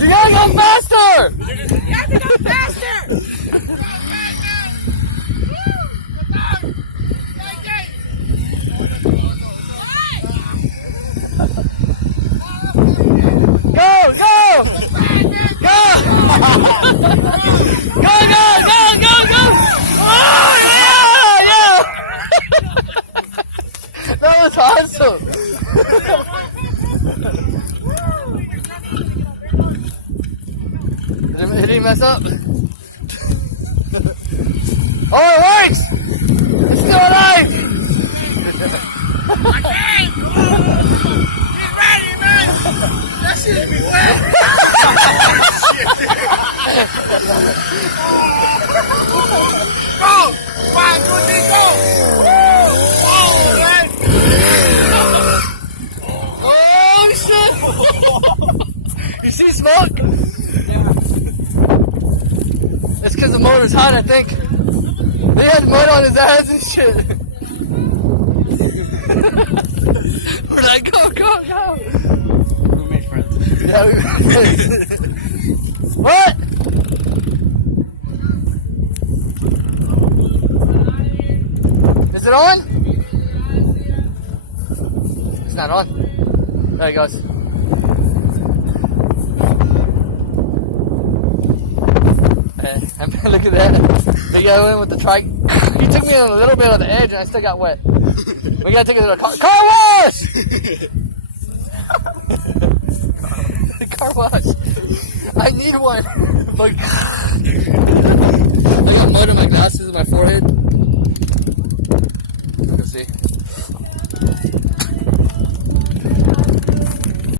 You gotta go faster! You have to go faster! Go! Go! Go! Go! Go! Oh yeah! Yeah! That was awesome! Did he mess up? Oh, it works! It's still alive! Okay! Get ready, man! That shit be wet! Go! 1, 2, 3, go! Oh, man! Oh shit! You see smoke? It's because the motor's hot, I think. They had mud on his ass and shit. We're like, go! We made friends. Yeah, we What? Is it on? It's not on. There he goes. Look at that. We got in with the trike. He took me a little bit on the edge and I still got wet. We gotta take it to the car wash! Car wash. I need one. I got mud on my glasses and my forehead.